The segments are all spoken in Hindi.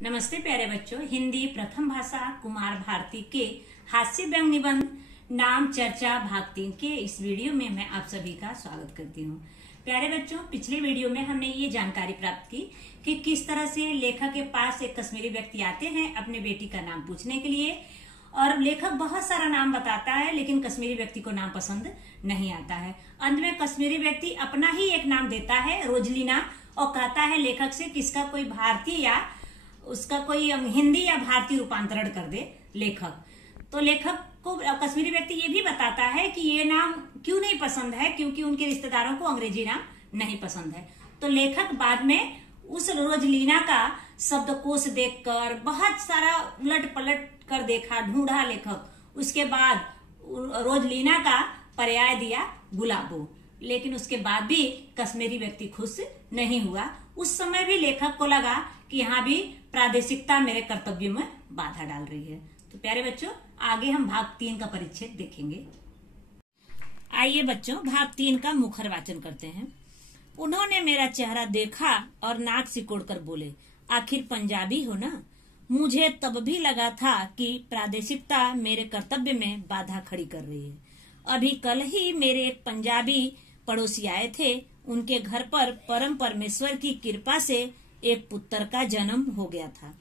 नमस्ते प्यारे बच्चों, हिंदी प्रथम भाषा कुमार भारती के हास्य व्यंग निबंध नाम चर्चा भाग 3 के इस वीडियो में मैं आप सभी का स्वागत करती हूँ। प्यारे बच्चों, पिछले वीडियो में हमने ये जानकारी प्राप्त की कि किस तरह से लेखक के पास एक कश्मीरी व्यक्ति आते हैं अपने बेटी का नाम पूछने के लिए, और लेखक बहुत सारा नाम बताता है लेकिन कश्मीरी व्यक्ति को नाम पसंद नहीं आता है। अंत में कश्मीरी व्यक्ति अपना ही एक नाम देता है, रोजलीना, और कहता है लेखक से कि इसका कोई भारतीय या उसका कोई हिंदी या भारतीय रूपांतरण कर दे लेखक। तो लेखक को कश्मीरी व्यक्ति ये भी बताता है कि ये नाम क्यों नहीं पसंद है, क्योंकि उनके रिश्तेदारों को अंग्रेजी नाम नहीं पसंद है। तो लेखक बाद में उस रोजलीना का शब्दकोश देखकर बहुत सारा उलट पलट कर देखा, ढूंढा लेखक। उसके बाद रोजलीना का पर्याय दिया गुलाबो, लेकिन उसके बाद भी कश्मीरी व्यक्ति खुश नहीं हुआ। उस समय भी लेखक को लगा कि यहाँ भी प्रादेशिकता मेरे कर्तव्य में बाधा डाल रही है। तो प्यारे बच्चों, आगे हम भाग 3 का परिच्छेद देखेंगे। आइए बच्चों, भाग 3 का मुखर वाचन करते हैं। उन्होंने मेरा चेहरा देखा और नाक सिकोड़कर बोले, आखिर पंजाबी हो ना? मुझे तब भी लगा था कि प्रादेशिकता मेरे कर्तव्य में बाधा खड़ी कर रही है। अभी कल ही मेरे एक पंजाबी पड़ोसी आए थे। उनके घर पर परम परमेश्वर की कृपा से एक पुत्र का जन्म हो गया था।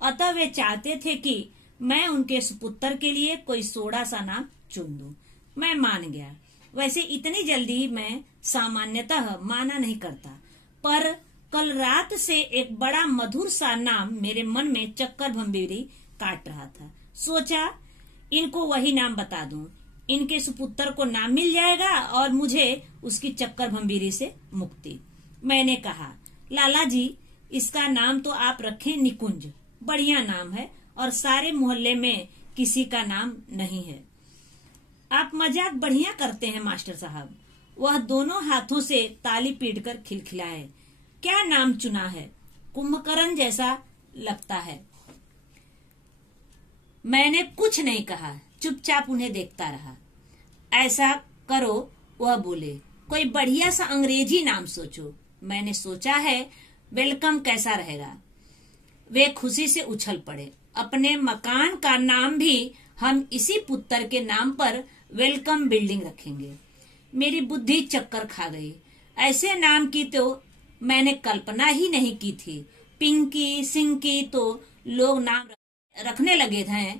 अतः वे चाहते थे कि मैं उनके सुपुत्र के लिए कोई सोड़ा सा नाम चुन दूं। मैं मान गया। वैसे इतनी जल्दी मैं सामान्यतः माना नहीं करता, पर कल रात से एक बड़ा मधुर सा नाम मेरे मन में चक्कर भंबीरी काट रहा था। सोचा इनको वही नाम बता दूं, इनके सुपुत्र को नाम मिल जाएगा और मुझे उसकी चक्कर भंबीरी से मुक्ति। मैंने कहा, लाला जी, इसका नाम तो आप रखें निकुंज, बढ़िया नाम है और सारे मोहल्ले में किसी का नाम नहीं है। आप मजाक बढ़िया करते हैं मास्टर साहब। वह दोनों हाथों से ताली पीटकर खिलखिलाए। क्या नाम चुना है? कुंभकर्ण जैसा लगता है। मैंने कुछ नहीं कहा, चुपचाप उन्हें देखता रहा। ऐसा करो, वह बोले, कोई बढ़िया सा अंग्रेजी नाम सोचो। मैंने सोचा है वेलकम कैसा रहेगा। वे खुशी से उछल पड़े। अपने मकान का नाम भी हम इसी पुत्र के नाम पर वेलकम बिल्डिंग रखेंगे। मेरी बुद्धि चक्कर खा गई। ऐसे नाम की तो मैंने कल्पना ही नहीं की थी। पिंकी सिंकी तो लोग नाम रखने लगे थे।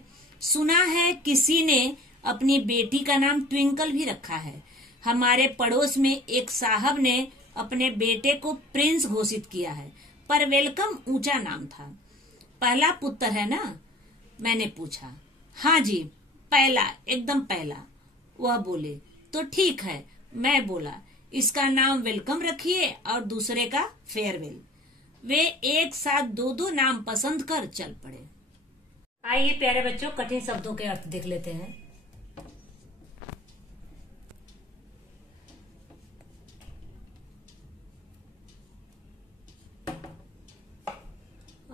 सुना है किसी ने अपनी बेटी का नाम ट्विंकल भी रखा है। हमारे पड़ोस में एक साहब ने अपने बेटे को प्रिंस घोषित किया है, पर वेलकम ऊंचा नाम था। पहला पुत्र है ना? मैंने पूछा। हाँ जी, पहला, एकदम पहला। वह बोले, तो ठीक है। मैं बोला, इसका नाम वेलकम रखिए और दूसरे का फेयरवेल। वे एक साथ दो नाम पसंद कर चल पड़े। आइए प्यारे बच्चों, कठिन शब्दों के अर्थ देख लेते हैं।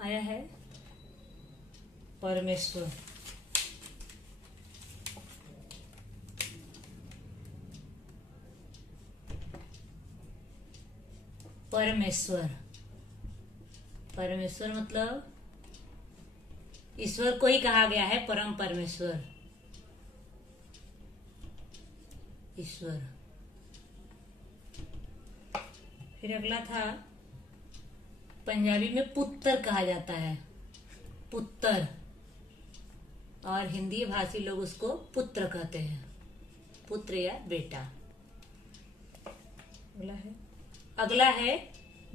आया है परमेश्वर, परमेश्वर, परमेश्वर मतलब ईश्वर को ही कहा गया है परम परमेश्वर, ईश्वर। फिर अगला था, पंजाबी में पुत्र कहा जाता है, पुत्र, और हिंदी भाषी लोग उसको पुत्र कहते हैं, पुत्र या बेटा। अगला है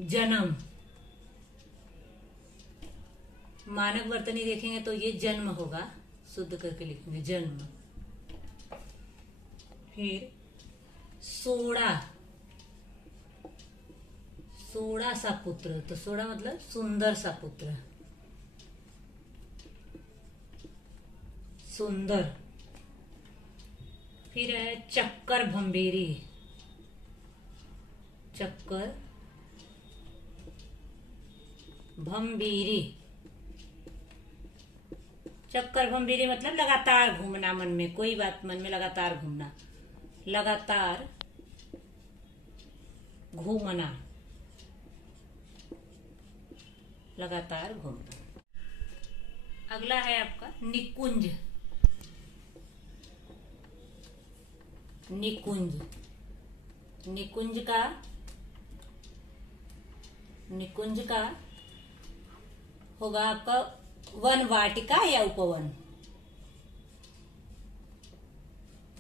जन्म। मानक वर्तनी देखेंगे तो ये जन्म होगा, शुद्ध करके लिखेंगे जन्म। फिर सोड़ा, सोड़ा सा पुत्र, तो सोड़ा मतलब सुंदर सा पुत्र, सुंदर। फिर है चक्कर भंबीरी, चक्कर भंबीरी, चक्कर भंबीरी मतलब लगातार घूमना, मन में कोई बात, मन में लगातार घूमना, लगातार घूमना, लगातार घूमना। अगला है आपका निकुंज। निकुंज, निकुंज का होगा आपका वन वाटिका या उपवन,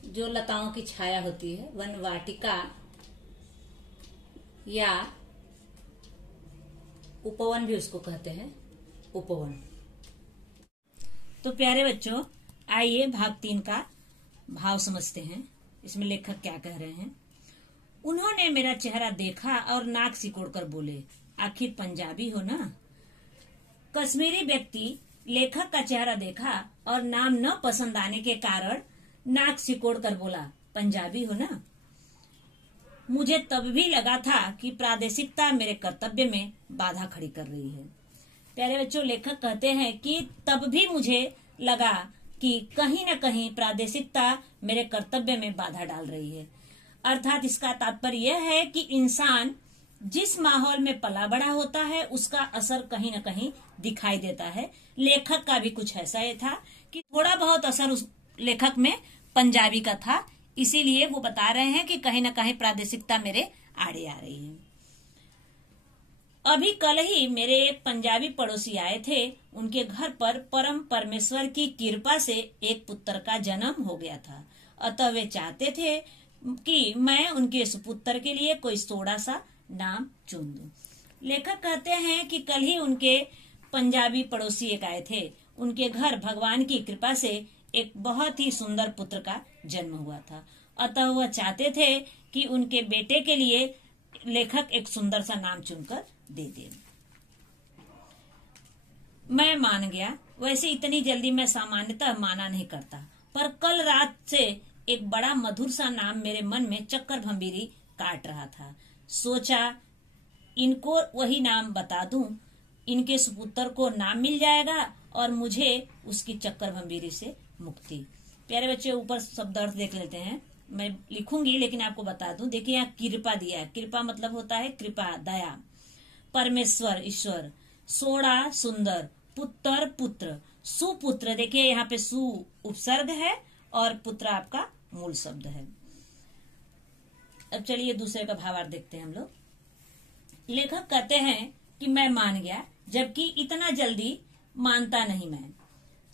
जो लताओं की छाया होती है, वन वाटिका या उपवन भी उसको कहते हैं, उपवन। तो प्यारे बच्चों, आइए भाग 3 का भाव समझते हैं। इसमें लेखक क्या कह रहे हैं। उन्होंने मेरा चेहरा देखा और नाक सिकोड़कर बोले, आखिर पंजाबी हो ना। कश्मीरी व्यक्ति लेखक का चेहरा देखा और नाम न पसंद आने के कारण नाक सिकोड़कर बोला, पंजाबी हो ना। मुझे तब भी लगा था कि प्रादेशिकता मेरे कर्तव्य में बाधा खड़ी कर रही है। प्यारे बच्चों, लेखक कहते हैं कि तब भी मुझे लगा कि कहीं न कहीं प्रादेशिकता मेरे कर्तव्य में बाधा डाल रही है। अर्थात इसका तात्पर्य यह है कि इंसान जिस माहौल में पला बड़ा होता है उसका असर कहीं न कहीं दिखाई देता है। लेखक का भी कुछ ऐसा ही था कि थोड़ा बहुत असर उस लेखक में पंजाबी का था, इसीलिए वो बता रहे हैं कि कहीं न कहीं प्रादेशिकता मेरे आड़े आ रही है। अभी कल ही मेरे एक पंजाबी पड़ोसी आए थे। उनके घर पर परम परमेश्वर की कृपा से एक पुत्र का जन्म हो गया था, अतः वे चाहते थे कि मैं उनके सुपुत्र के लिए कोई थोड़ा सा नाम चुन दूं। लेखक कहते हैं कि कल ही उनके पंजाबी पड़ोसी एक आए थे। उनके घर भगवान की कृपा से एक बहुत ही सुंदर पुत्र का जन्म हुआ था, अतः वह चाहते थे कि उनके बेटे के लिए लेखक एक सुंदर सा नाम चुनकर दे दे। मैं मान गया। वैसे इतनी जल्दी मैं सामान्यतः माना नहीं करता, पर कल रात से एक बड़ा मधुर सा नाम मेरे मन में चक्कर भंबीरी काट रहा था। सोचा इनको वही नाम बता दूं, इनके सुपुत्र को नाम मिल जाएगा और मुझे उसकी चक्कर भंबीरी से मुक्ति। प्यारे बच्चे, ऊपर शब्द अर्थ देख लेते हैं। मैं लिखूंगी लेकिन आपको बता दूं। देखिए यहाँ कृपा दिया है। कृपा मतलब होता है कृपा, दया। परमेश्वर, ईश्वर। सोड़ा, सुंदर। पुत्र, पुत्र। सुपुत्र, देखिए यहाँ पे सु उपसर्ग है और पुत्र आपका मूल शब्द है। अब चलिए दूसरे का भावार्थ देखते हैं हम लोग। लेखक कहते हैं कि मैं मान गया, जबकि इतना जल्दी मानता नहीं मैं।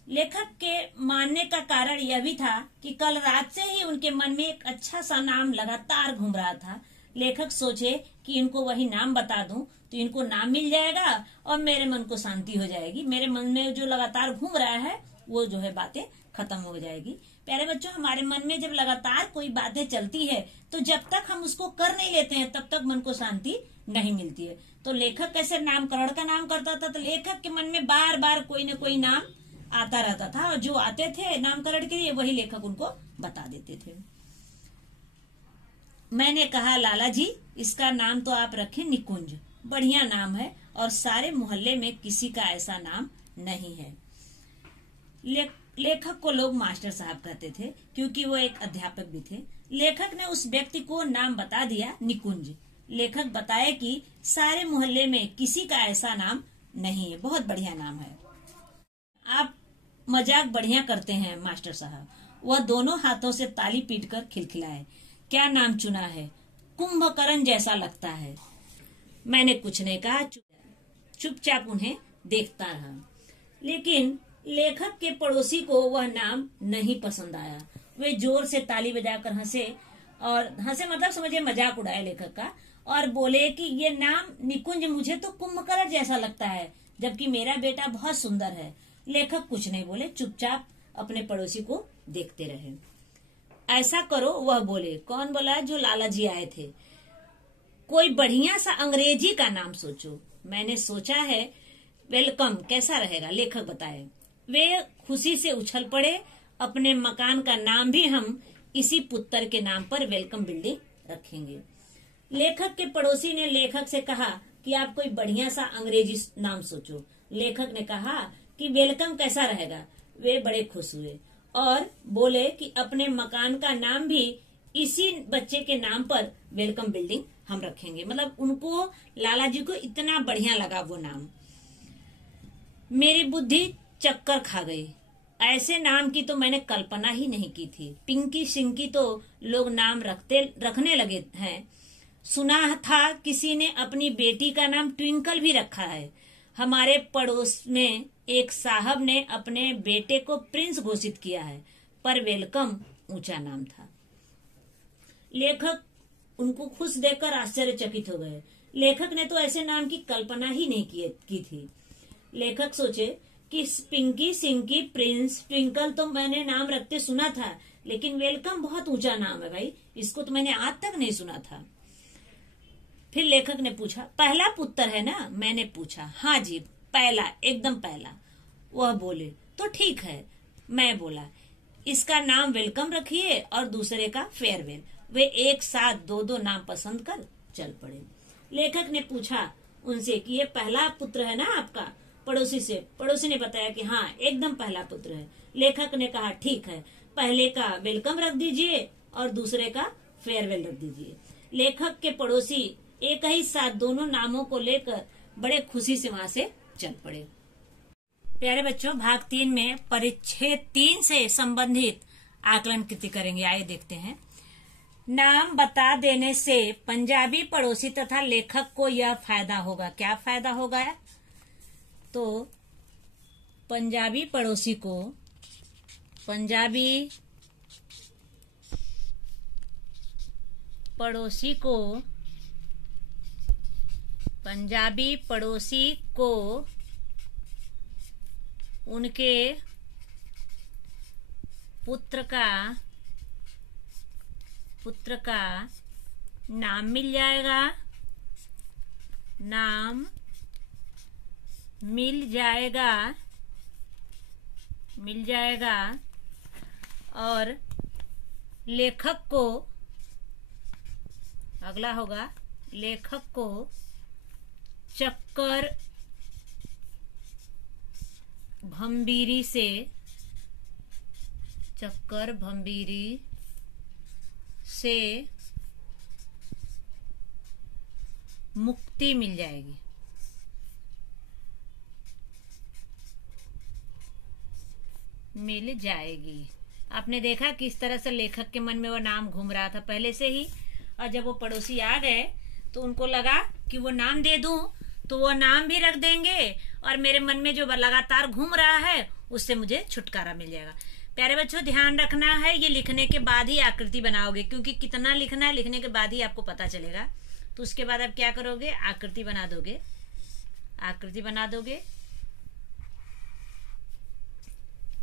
लेखक के मानने का कारण यह भी था कि कल रात से ही उनके मन में एक अच्छा सा नाम लगातार घूम रहा था। लेखक सोचे कि इनको वही नाम बता दूं तो इनको नाम मिल जाएगा और मेरे मन को शांति हो जाएगी। मेरे मन में जो लगातार घूम रहा है वो जो है बातें खत्म हो जाएगी। प्यारे बच्चों, हमारे मन में जब लगातार कोई बातें चलती है तो जब तक हम उसको कर नहीं लेते हैं तब तक मन को शांति नहीं मिलती है। तो लेखक कैसे नामकरण का नाम करता था, तो लेखक के मन में बार बार कोई न कोई नाम आता रहता था और जो आते थे नामकरण के लिए वही लेखक उनको बता देते थे। मैंने कहा, लाला जी इसका नाम तो आप रखें निकुंज, बढ़िया नाम है और सारे मोहल्ले में किसी का ऐसा नाम नहीं है। लेखक को लोग मास्टर साहब कहते थे क्योंकि वो एक अध्यापक भी थे। लेखक ने उस व्यक्ति को नाम बता दिया निकुंज। लेखक बताए कि सारे मोहल्ले में किसी का ऐसा नाम नहीं है, बहुत बढ़िया नाम है। आप मजाक बढ़िया करते हैं मास्टर साहब। वह दोनों हाथों से ताली पीटकर खिलखिलाए। क्या नाम चुना है? कुंभकर्ण जैसा लगता है। मैंने कुछ नहीं कहा, चुपचाप उन्हें देखता रहा। लेकिन लेखक के पड़ोसी को वह नाम नहीं पसंद आया। वे जोर से ताली बजाकर हंसे, और हंसे मतलब समझिए मजाक उड़ाए लेखक का, और बोले कि ये नाम निकुंज मुझे तो कुंभकर्ण जैसा लगता है, जबकि मेरा बेटा बहुत सुंदर है। लेखक कुछ नहीं बोले, चुपचाप अपने पड़ोसी को देखते रहे। ऐसा करो, वह बोले। कौन बोला? जो लाला जी आए थे। कोई बढ़िया सा अंग्रेजी का नाम सोचो। मैंने सोचा है वेलकम, कैसा रहेगा? लेखक बताए। वे खुशी से उछल पड़े। अपने मकान का नाम भी हम इसी पुत्र के नाम पर वेलकम बिल्डिंग रखेंगे। लेखक के पड़ोसी ने लेखक से कहा कि आप कोई बढ़िया सा अंग्रेजी नाम सोचो। लेखक ने कहा कि वेलकम कैसा रहेगा। वे बड़े खुश हुए और बोले कि अपने मकान का नाम भी इसी बच्चे के नाम पर वेलकम बिल्डिंग हम रखेंगे। मतलब उनको, लाला जी को इतना बढ़िया लगा वो नाम। मेरी बुद्धि चक्कर खा गई। ऐसे नाम की तो मैंने कल्पना ही नहीं की थी। पिंकी सिंकी तो लोग नाम रखने लगे हैं। सुना था किसी ने अपनी बेटी का नाम ट्विंकल भी रखा है। हमारे पड़ोस में एक साहब ने अपने बेटे को प्रिंस घोषित किया है, पर वेलकम ऊंचा नाम था। लेखक उनको खुश देखकर आश्चर्यचकित हो गए। लेखक ने तो ऐसे नाम की कल्पना ही नहीं की थी। लेखक सोचे कि पिंकी सिंकी प्रिंस ट्विंकल तो मैंने नाम रखते सुना था, लेकिन वेलकम बहुत ऊंचा नाम है भाई, इसको तो मैंने आज तक नहीं सुना था। फिर लेखक ने पूछा, पहला पुत्र है ना? मैंने पूछा, हाँ जी पहला, एकदम पहला। वह बोले, तो ठीक है। मैं बोला, इसका नाम वेलकम रखिए और दूसरे का फेयरवेल। वे एक साथ दो दो नाम पसंद कर चल पड़े। लेखक ने पूछा उनसे कि ये पहला पुत्र है ना आपका? पड़ोसी से। पड़ोसी ने बताया कि हाँ एकदम पहला पुत्र है। लेखक ने कहा, ठीक है, पहले का वेलकम रख दीजिए और दूसरे का फेयरवेल रख दीजिए। लेखक के पड़ोसी एक ही साथ दोनों नामों को लेकर बड़े खुशी से वहां से चल पड़े। प्यारे बच्चों, भाग 3 में परिच्छेद 3 से संबंधित आकलन कृति करेंगे। आइए देखते हैं। नाम बता देने से पंजाबी पड़ोसी तथा लेखक को यह फायदा होगा। क्या फायदा होगा? तो पंजाबी पड़ोसी को उनके पुत्र का नाम मिल जाएगा और लेखक को, अगला होगा, लेखक को चक्कर भंबीरी से मुक्ति मिल जाएगी। आपने देखा किस तरह से लेखक के मन में वो नाम घूम रहा था पहले से ही, और जब वो पड़ोसी आ गए तो उनको लगा कि वो नाम दे दूं तो वो नाम भी रख देंगे और मेरे मन में जो लगातार घूम रहा है उससे मुझे छुटकारा मिल जाएगा। प्यारे बच्चों, ध्यान रखना है, ये लिखने के बाद ही आकृति बनाओगे, क्योंकि कितना लिखना है लिखने के बाद ही आपको पता चलेगा। तो उसके बाद आप क्या करोगे? आकृति बना दोगे।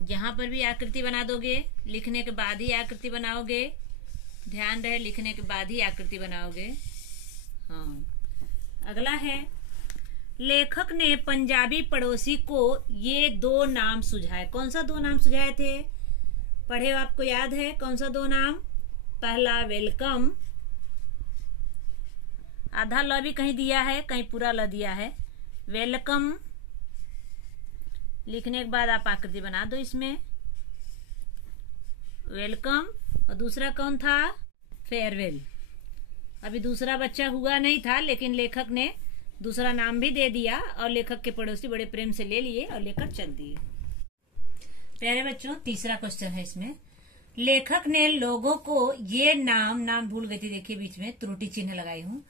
यहाँ पर भी आकृति बना दोगे, लिखने के बाद ही आकृति बनाओगे। ध्यान रहे, लिखने के बाद ही आकृति बनाओगे। हाँ, अगला है, लेखक ने पंजाबी पड़ोसी को ये 2 नाम सुझाए। कौन सा 2 नाम सुझाए थे? पढ़े हो, आपको याद है कौन सा 2 नाम? पहला वेलकम, आधा ल भी कहीं दिया है, कहीं पूरा ल दिया है। वेलकम लिखने के बाद आप आकृति बना दो इसमें, वेलकम। और दूसरा कौन था? फेयरवेल। अभी दूसरा बच्चा हुआ नहीं था, लेकिन लेखक ने दूसरा नाम भी दे दिया और लेखक के पड़ोसी बड़े प्रेम से ले लिए और लेकर चल दिए। प्यारे बच्चों, तीसरा क्वेश्चन है इसमें, लेखक ने लोगों को ये नाम भूल गई थी, देखिए बीच में त्रुटि चिन्ह लगाई हूं,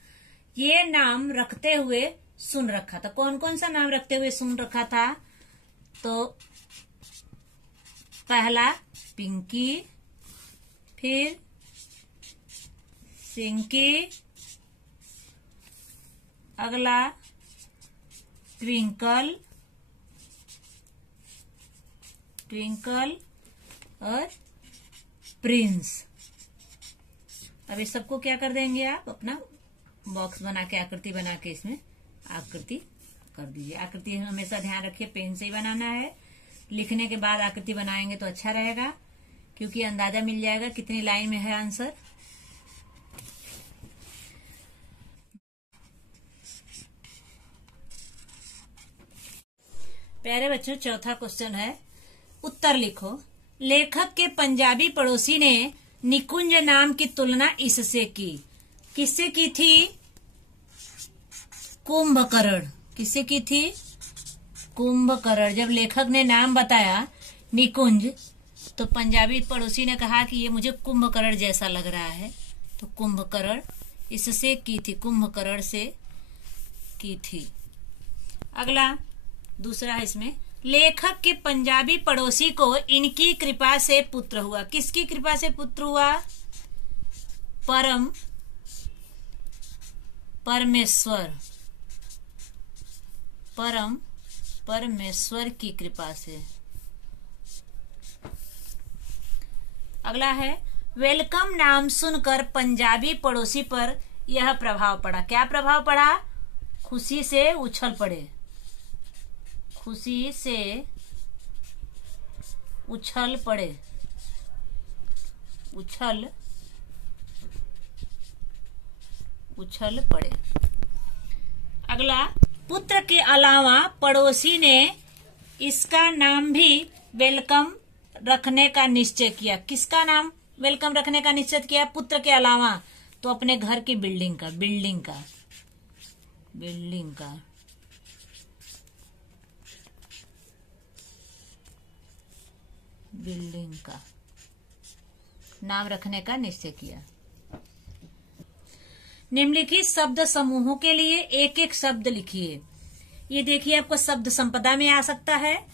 ये नाम रखते हुए सुन रखा था। कौन कौन सा नाम रखते हुए सुन रखा था? तो पहला पिंकी, फिर सिंकी, अगला ट्विंकल और प्रिंस। अब इस सबको क्या कर देंगे आप? अपना बॉक्स बना के, आकृति बना के इसमें आकृति कर दीजिए। आकृति हमेशा ध्यान रखिए पेन से ही बनाना है। लिखने के बाद आकृति बनाएंगे तो अच्छा रहेगा, क्योंकि अंदाजा मिल जाएगा कितनी लाइन में है आंसर। प्यारे बच्चों, चौथा क्वेश्चन है, उत्तर लिखो। लेखक के पंजाबी पड़ोसी ने निकुंज नाम की तुलना इससे की। किससे की थी? कुंभकर्ण। किससे की थी? कुंभकर्ण। जब लेखक ने नाम बताया निकुंज, तो पंजाबी पड़ोसी ने कहा कि ये मुझे कुंभकर्ण जैसा लग रहा है, तो कुंभकर्ण इससे की थी, कुंभकर्ण से की थी। अगला दूसरा है इसमें, लेखक के पंजाबी पड़ोसी को इनकी कृपा से पुत्र हुआ। किसकी कृपा से पुत्र हुआ? परमेश्वर की कृपा से। अगला है, वेलकम नाम सुनकर पंजाबी पड़ोसी पर यह प्रभाव पड़ा। क्या प्रभाव पड़ा? खुशी से उछल पड़े, खुशी से उछल पड़े, उछल पड़े। अगला, पुत्र के अलावा पड़ोसी ने इसका नाम भी वेलकम रखने का निश्चय किया। किसका नाम वेलकम रखने का निश्चय किया? पुत्र के अलावा, तो अपने घर की बिल्डिंग का नाम रखने का निश्चय किया। निम्नलिखित शब्द समूहों के लिए एक एक शब्द लिखिए। ये देखिए, आपको शब्द संपदा में आ सकता है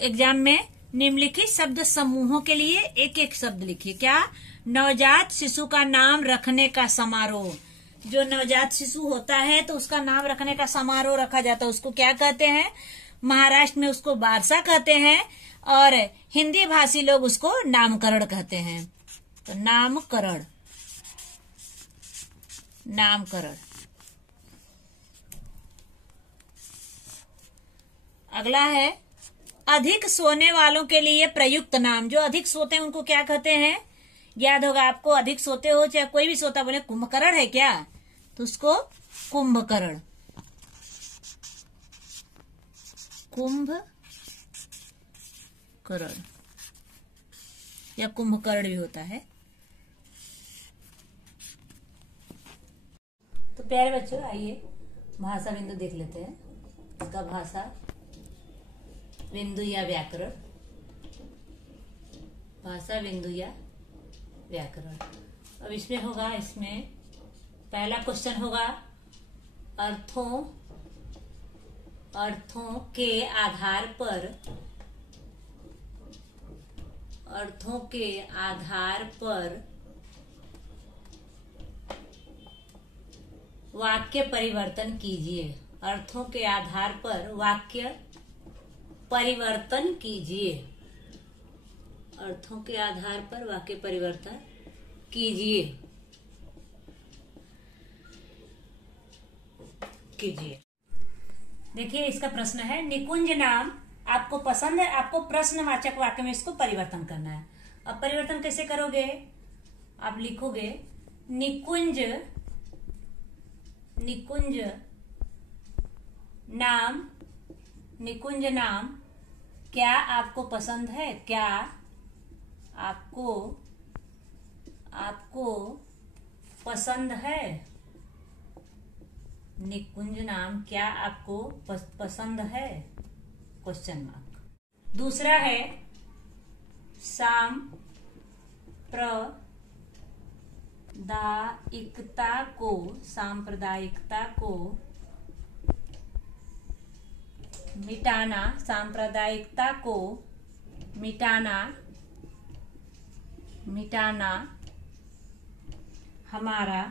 एग्जाम में। निम्नलिखित शब्द समूहों के लिए एक एक शब्द लिखिए। क्या? नवजात शिशु का नाम रखने का समारोह। जो नवजात शिशु होता है तो उसका नाम रखने का समारोह रखा जाता है, उसको क्या कहते हैं? महाराष्ट्र में उसको बारसा कहते हैं और हिंदी भाषी लोग उसको नामकरण कहते हैं। तो नामकरण। अगला है, अधिक सोने वालों के लिए प्रयुक्त नाम। जो अधिक सोते हैं उनको क्या कहते हैं? याद होगा आपको, अधिक सोते हो चाहे कोई भी सोता, बोले कुंभकर्ण है क्या, तो उसको कुंभकर्ण या कुंभकर्ण भी होता है। तो प्यारे बच्चों, आइए भाषा बिंदु देख लेते हैं। इसका भाषा बिंदु या व्याकरण, भाषा बिंदु या व्याकरण। अब इसमें होगा, इसमें पहला क्वेश्चन होगा, अर्थों के आधार पर वाक्य परिवर्तन कीजिए। अर्थों के आधार पर वाक्य परिवर्तन कीजिए। अर्थों के आधार पर वाक्य परिवर्तन कीजिए। देखिए, इसका प्रश्न है, निकुंज नाम आपको पसंद है, आपको प्रश्नवाचक वाक्य में इसको परिवर्तन करना है। अब परिवर्तन कैसे करोगे? आप लिखोगे, निकुंज नाम क्या आपको पसंद है? क्या आपको पसंद है? निकुंज नाम क्या आपको पसंद है? Question mark. दूसरा है, सांप्रदायिकता को मिटाना। सांप्रदायिकता को मिटाना हमारा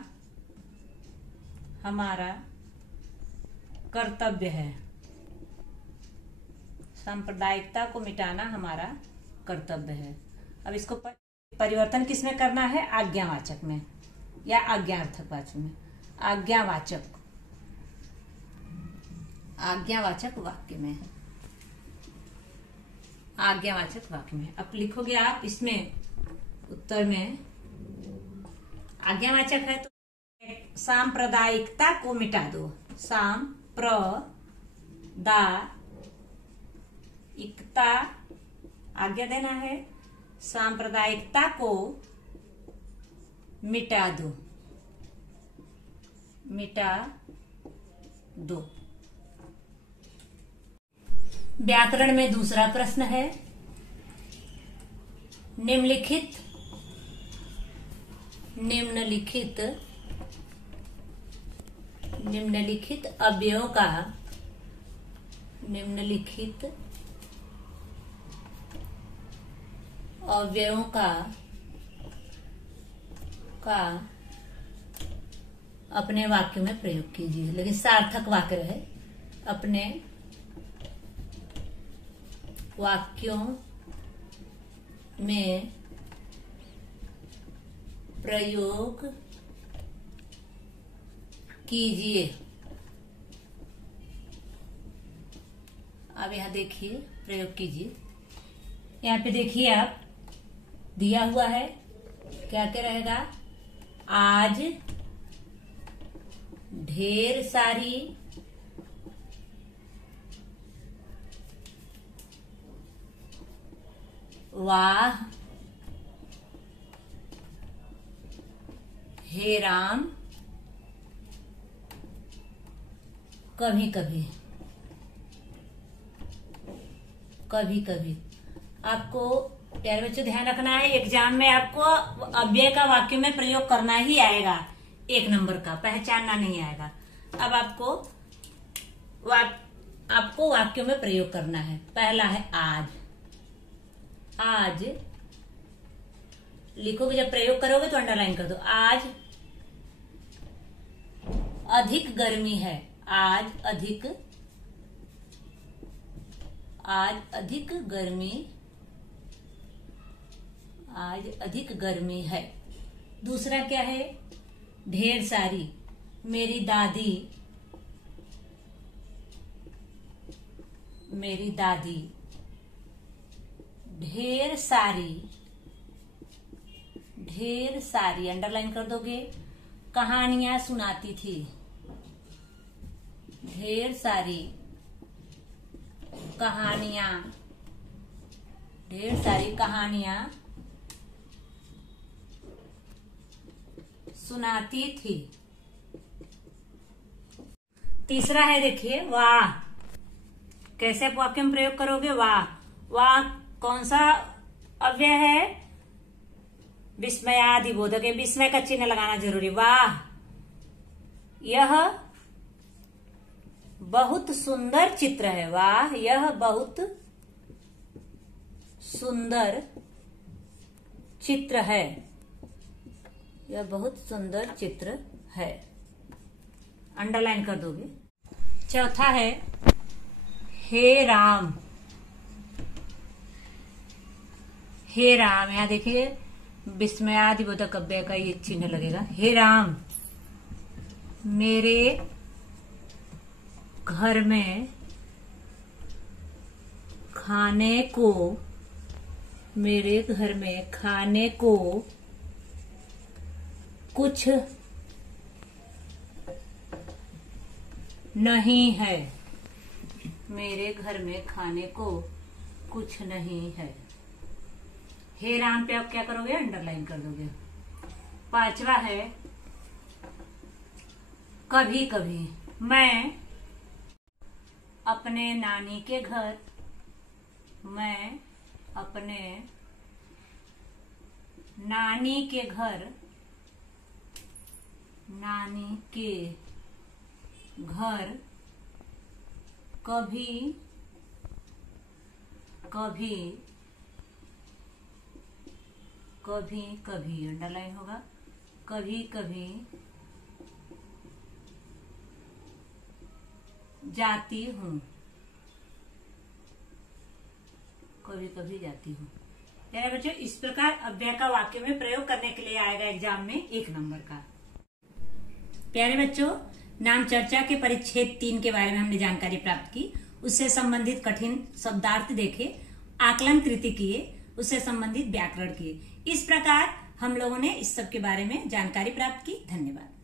कर्तव्य है। सांप्रदायिकता को मिटाना हमारा कर्तव्य है। अब इसको परिवर्तन किसमें करना है? आज्ञावाचक में या आज्ञार्थक वाचक में। आज्ञावाचक वाक्य में। अब लिखोगे आप इसमें उत्तर में, आज्ञावाचक है तो सांप्रदायिकता को मिटा दो। सांप्रदायिकता आज्ञा देना है, सांप्रदायिकता को मिटा दो। व्याकरण में दूसरा प्रश्न है, निम्नलिखित अवयवों का अपने वाक्यों में प्रयोग कीजिए। लेकिन सार्थक वाक्य है, अपने वाक्यों में प्रयोग कीजिए। अब यहां देखिए, प्रयोग कीजिए। यहाँ पे देखिए, आप दिया हुआ है, क्या क्या रहेगा? आज ढेर सारी वाह हे राम कभी कभी। आपको प्यारे बच्चों ध्यान रखना है, एग्जाम में आपको अव्यय का वाक्य में प्रयोग करना ही आएगा, 1 नंबर का, पहचानना नहीं आएगा। अब आपको वाक्यों में प्रयोग करना है। पहला है आज लिखोगे, जब प्रयोग करोगे तो अंडरलाइन कर दो। आज अधिक गर्मी है। आज अधिक गर्मी है। दूसरा क्या है? ढेर सारी। मेरी दादी ढेर सारी अंडरलाइन कर दोगे। कहानियां सुनाती थी। ढेर सारी कहानियां सुनाती थी। तीसरा है, देखिए, वाह। कैसे आप वाक्य में प्रयोग करोगे? वाह कौन सा अव्यय है? विस्मयादिबोधक है, विस्मय का चिन्ह लगाना जरूरी। वाह यह बहुत सुंदर चित्र है। वाह यह बहुत सुंदर चित्र है। यह बहुत सुंदर चित्र है, अंडरलाइन कर दोगे। चौथा है, हे राम। यहाँ देखिए, विस्मयादिबोधक अव्यय का ये चिन्ह लगेगा। हे राम मेरे घर में खाने को कुछ नहीं है। मेरे घर में खाने को कुछ नहीं है। हे राम पे आप क्या करोगे? अंडरलाइन कर दोगे। पांचवा है, कभी कभी मैं अपने नानी के घर कभी अंडरलाइन होगा। कभी कभी जाती हूँ। प्यारे बच्चों, इस प्रकार अव्यय का वाक्य में प्रयोग करने के लिए आएगा एग्जाम में 1 नंबर का। प्यारे बच्चों, नाम चर्चा के परिच्छेद 3 के बारे में हमने जानकारी प्राप्त की। उससे संबंधित कठिन शब्दार्थ देखे, आकलन कृति किए, उससे संबंधित व्याकरण किए। इस प्रकार हम लोगों ने इस सब के बारे में जानकारी प्राप्त की। धन्यवाद।